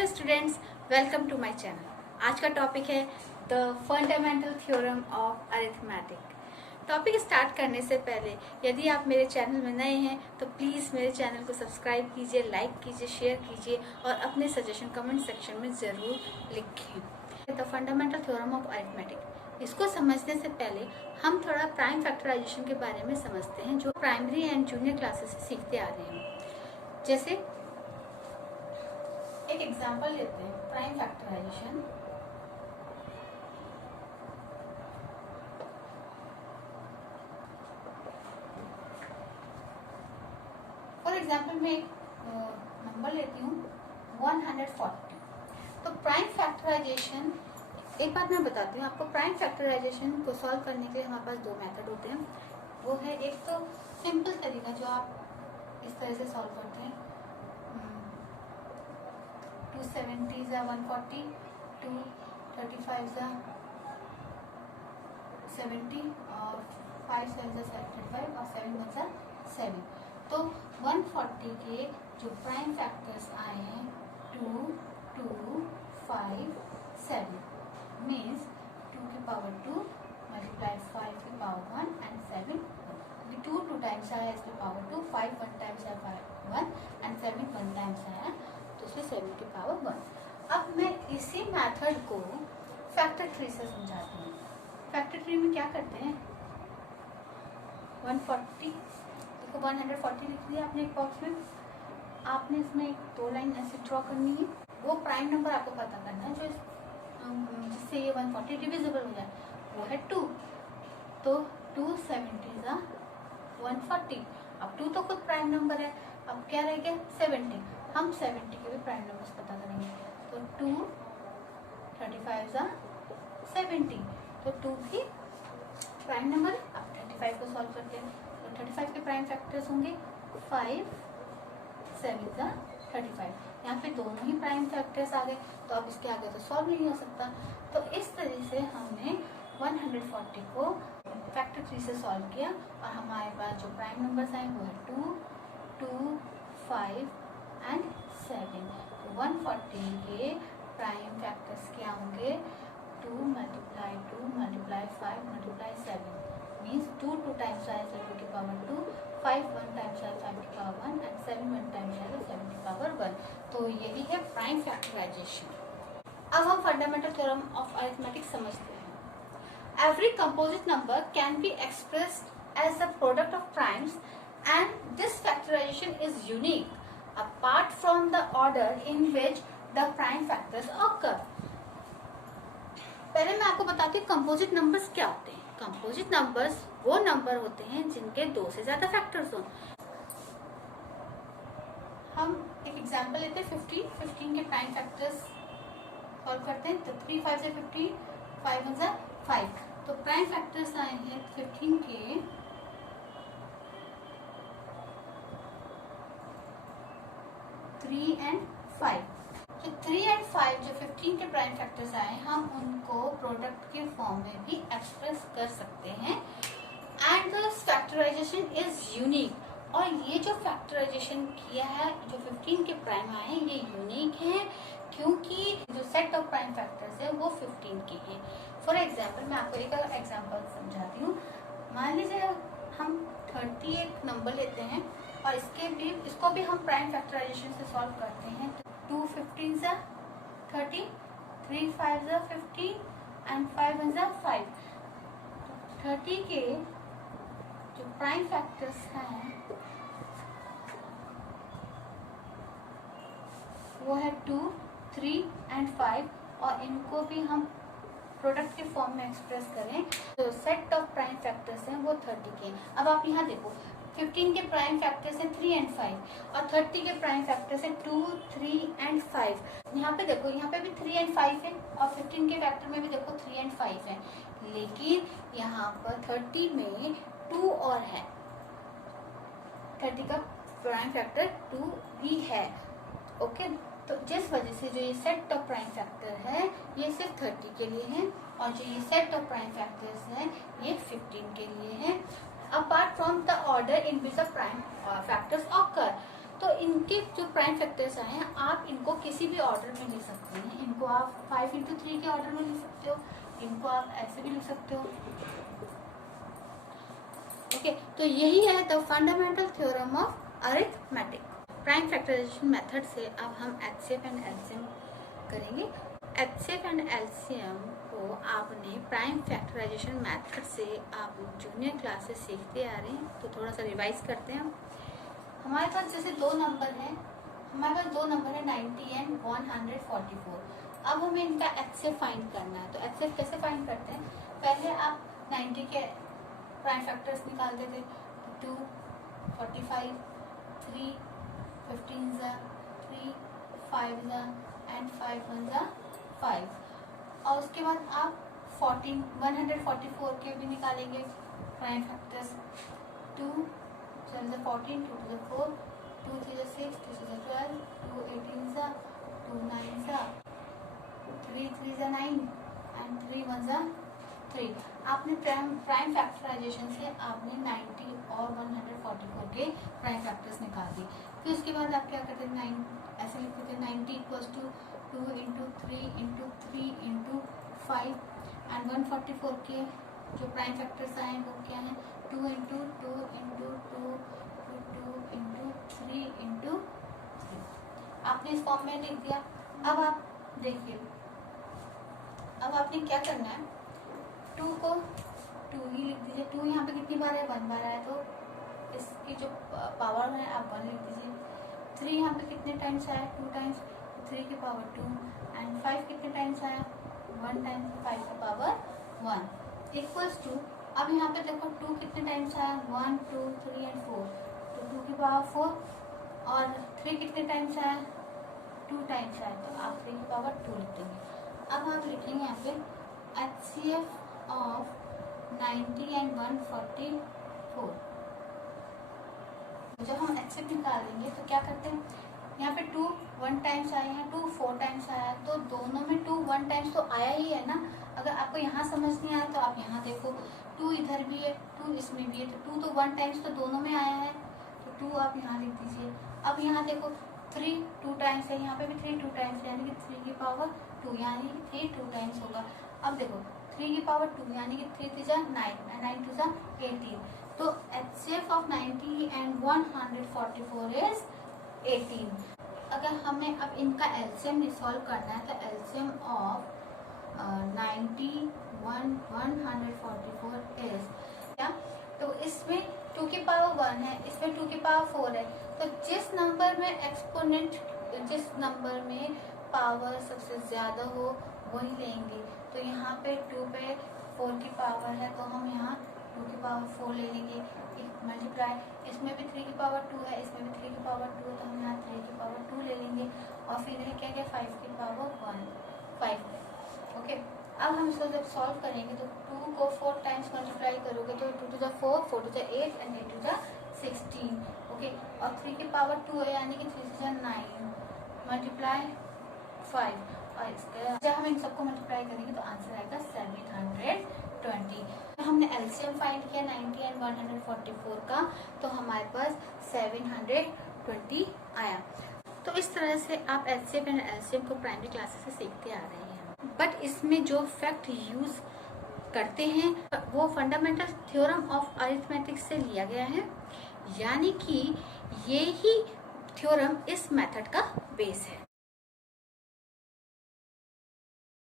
Hello students, welcome to my channel. आज का topic है the fundamental theorem of arithmetic. Topic start करने से पहले यदि आप मेरे चैनल में नए हैं तो प्लीज़ मेरे चैनल को सब्सक्राइब कीजिए, लाइक कीजिए, शेयर कीजिए और अपने सजेशन कमेंट सेक्शन में ज़रूर लिखें। The fundamental theorem of arithmetic, इसको समझने से पहले हम थोड़ा प्राइम फैक्टराइजेशन के बारे में समझते हैं, जो प्राइमरी एंड जूनियर क्लासेस से सीखते आ रहे हैं। जैसे एक एग्जांपल लेते हैं, प्राइम फैक्टराइजेशन। फॉर एग्जांपल मैं एक नंबर लेती हूँ 140। तो प्राइम फैक्टराइजेशन, एक बात मैं बताती हूँ आपको, प्राइम फैक्टराइजेशन को सॉल्व करने के लिए हमारे पास दो मेथड होते हैं। वो है एक तो सिंपल तरीका जो आप इस तरह से सॉल्व करते हैं, 270 is 140, 235 is 70 और 5 7 is 35 और 7 1 7। तो 140 के जो प्राइम फैक्टर्स आए हैं 2 2 5 7 मीन्स 2 की पावर 2 मल्टीप्लाइड 5 की पावर 1 एंड 7 2 2 टाइम्स आया इसकी पावर 2, 5 1 टाइम्स आया 1 एंड 7 1 टाइम्स आया तो उसमें 7 की पावर 1। अब मैं इसी मेथड को फैक्टर ट्री से समझाती हूँ। फैक्टर ट्री में क्या करते हैं, 140 देखो 140 लिख दिया आपने एक बॉक्स में। आपने इसमें एक दो लाइन ऐसे ड्रॉ करनी है। वो प्राइम नंबर आपको पता करना है जो जिससे ये 140 डिविजिबल हो जाए, वो है 2। तो 270 जा 140। अब 2 तो खुद प्राइम नंबर है, अब क्या रह गया 70। हम 70 के भी प्राइम नंबर्स पता करेंगे। तो 2 35 जा 70, तो 2 भी प्राइम नंबर। अब 35 को सॉल्व करते हैं तो 35 के प्राइम फैक्टर्स होंगे 5 7 जा 35। यहाँ पे दोनों ही प्राइम फैक्टर्स आ गए, तो अब इसके आगे तो सॉल्व नहीं हो सकता। तो इस तरह से हमने 140 को फैक्टर ट्री से सॉल्व किया और हमारे पास जो प्राइम नंबर्स आए वो है 2 2 5 एंड 7। तो 140 के प्राइम फैक्टर्स क्या होंगे, 2 multiply 2 multiply 5 multiply 7 means 2 2 times आएगा 2 की पावर 2, 5 1 टाइम्स आएगा 5 की पावर 1 एंड 7 1 टाइम्स आएगा 7 की पावर 1। तो यही है प्राइम फैक्टराइजेशन। अब हम फंडामेंटल थ्योरम ऑफ अरिथमेटिक समझते हैं। Every composite number can be expressed as a product of primes and this factorization is unique apart from the order in which the prime factors occur. पहले मैं आपको बताती हूँ composite numbers क्या होते हैं। कंपोजिट नंबर्स वो नंबर होते हैं जिनके दो से ज्यादा फैक्टर्स हों। हम एक एग्जांपल लेते हैं 15 के प्राइम फैक्टर्स सॉल्व करते हैं। तो 3 5 से 15, 5 1 से 5। तो प्राइम फैक्टर्स आए हैं 15 के 3 एंड 5। तो 3 एंड 5 जो 15 के प्राइम फैक्टर्स आए हम उनको प्रोडक्ट के फॉर्म में भी एक्सप्रेस कर सकते हैं। And this factorization is unique. और ये जो फैक्टराइजेशन किया है, जो 15 के प्राइम आए हैं ये यूनिक है क्योंकि जो सेट ऑफ प्राइम फैक्टर्स है वो 15 के हैं। फॉर एग्जाम्पल मैं आपको एक एग्जाम्पल समझाती हूँ। मान लीजिए हम 30 एक नंबर लेते हैं और इसको भी हम प्राइम फैक्टराइजेशन से सॉल्व करते हैं। 2 15 जा 30, 3 5 जा 15 एंड 5 1 जा 5। 30 के जो प्राइम फैक्टर्स हैं वो है 2 3 एंड 5 और इनको भी हम प्रोडक्ट के फॉर्म में एक्सप्रेस करें तो सेट ऑफ प्राइम फैक्टर्स हैं वो 30 के। अब आप यहाँ देखो 15 के प्राइम फैक्टर्स हैं 3 एंड 5 और 30 के प्राइम फैक्टर्स हैं 2 3 एंड 5। यहाँ पे देखो, यहाँ पे भी 3 एंड 5 है और 15 के फैक्टर में भी देखो 3 एंड 5 है, लेकिन यहाँ पर 30 में 2 और है। 30 का प्राइम फैक्टर 2 भी है। ओके, तो जिस वजह से जो ये सेट ऑफ प्राइम फैक्टर है ये सिर्फ 30 के लिए है और जो ये सेट ऑफ प्राइम फैक्टर्स है ये 15 के लिए है। Apart from the order in which the prime factors occur. तो इन इनके जो प्राइम फैक्टर्स आए हैं आप इनको किसी भी ऑर्डर में लिख सकते हैं। इनको आप 5×3 के ऑर्डर में लिख सकते हो, इनको आप ऐसे भी लिख सकते हो। ओके, तो यही है the fundamental theorem of arithmetic. Prime factorization method से अब हम एचसीएफ एंड एलसीएम करेंगे। एचसीएफ एंड एलसीएम को आपने प्राइम फैक्टराइजेशन मेथड से आप जूनियर क्लासेस सीखते आ रहे हैं, तो थोड़ा सा रिवाइज करते हैं। हमारे पास जैसे दो नंबर है, हमारे पास दो नंबर है 90 एंड 144। अब हमें इनका एचसीएफ फाइंड करना है। तो एचसीएफ कैसे फाइंड करते हैं, पहले आप 90 के प्राइम फैक्टर्स निकालते थे, 2, 45, 3, 15 3, 5 एंड 5 1 5। और उसके बाद आप 144 के भी निकालेंगे prime factors. 2 7 14, 2 to the 4, 2 3 6, 2 6 12, 2 18 2 9 3 3 9 and 3 1 3। आपने प्राइम फैक्टराइजेशन से आपने 90 और 144 के प्राइम फैक्टर्स निकाल दिए। फिर उसके बाद आप क्या करते थे, ऐसे लिखते थे 90 = 2 × 3 × 3 × 5 एंड 144 के जो प्राइम फैक्टर्स आए वो क्या हैं, 2 × 2 × 2 2 × 3 × 3। आपने इस फॉर्म में लिख दिया। अब आप देखिए, अब आपने क्या करना है, 2 को 2 ही लिख दीजिए। 2 यहाँ पे कितनी बार है, 1 बार आया, तो इसकी जो पावर है आप 1 लिख दीजिए। 3 यहाँ पे कितने टाइम्स आया, 2 टाइम्स, 3 की पावर 2 एंड 5 कितने टाइम्स आया, 1 टाइम्स, 5 की पावर 1 इक्वल्स टू। अब यहाँ पे देखो 2 कितने टाइम्स आया, 1 2 3 एंड 4, तो 2 की पावर 4 और 3 कितने टाइम्स आया, 2 टाइम्स आया, तो आप 3 की पावर 2 लिख देंगे। अब आप लिखेंगे यहाँ पे HCF ऑफ 90 एंड 144। जब हम HCF निकालेंगे तो क्या करते हैं, यहाँ पे 2 1 टाइम्स आए हैं, 2 4 टाइम्स आया, तो दोनों में 2 1 टाइम्स तो आया ही है ना। अगर आपको यहाँ समझ नहीं आया तो आप यहाँ देखो, 2 इधर भी है, 2 इसमें भी है, तो 2 तो 1 टाइम्स तो दोनों में आया है, तो 2 आप यहाँ लिख दीजिए। अब यहाँ देखो 3 2 टाइम्स है, यहाँ पे भी 3 2 टाइम्स, यानी कि 3 की पावर 2, यानी कि 3 2 टाइम्स होगा। अब देखो 3 की पावर 2 यानी कि 3 3 9 9 2 18, तो HCF ऑफ 90 एंड 144 इज 18। अगर हमें अब इनका एलसीएम सॉल्व करना है, तो एलसीएम ऑफ 90 144 इज क्या, तो इसमें 2 की पावर 1 है, इसमें 2 की पावर 4 है, तो जिस नंबर में एक्सपोनेंट, जिस नंबर में पावर सबसे ज़्यादा हो वही लेंगे। तो यहाँ पे 2 पे 4 की पावर है, तो हम यहाँ 2 की पावर 4 ले लेंगे, मल्टीप्लाई, इसमें भी 3 की पावर 2 है, इसमें भी 3 की पावर 2 है, तो हम यहाँ 3 की पावर 2 ले लेंगे। और फिर है क्या क्या 5 की पावर 1 5 है। ओके, अब हम इसको जब सॉल्व करेंगे तो 2 को 4 टाइम्स मल्टीप्लाई करोगे तो 2 to the 4 4 to the 8 and 8 to the 16। Okay, और 3 की पावर 2 है, यानी कि 3 to the 9 मल्टीप्लाई 5, और इसका जब हम इन सबको मल्टीप्लाई करेंगे तो आंसर आएगा 720। तो हमने एलसीएम फाइंड किया 90 एंड 144 का, तो हमारे पास 720 आया। तो इस तरह से आप एचसीएफ एंड एलसीएम को प्राइमरी क्लासेस से सीखते आ रहे हैं। बट इसमें जो फैक्ट यूज करते हैं वो फंडामेंटल थ्योरम ऑफ अरिथमेटिक से लिया गया है, यानी कि ये ही थ्योरम इस मेथड का बेस है।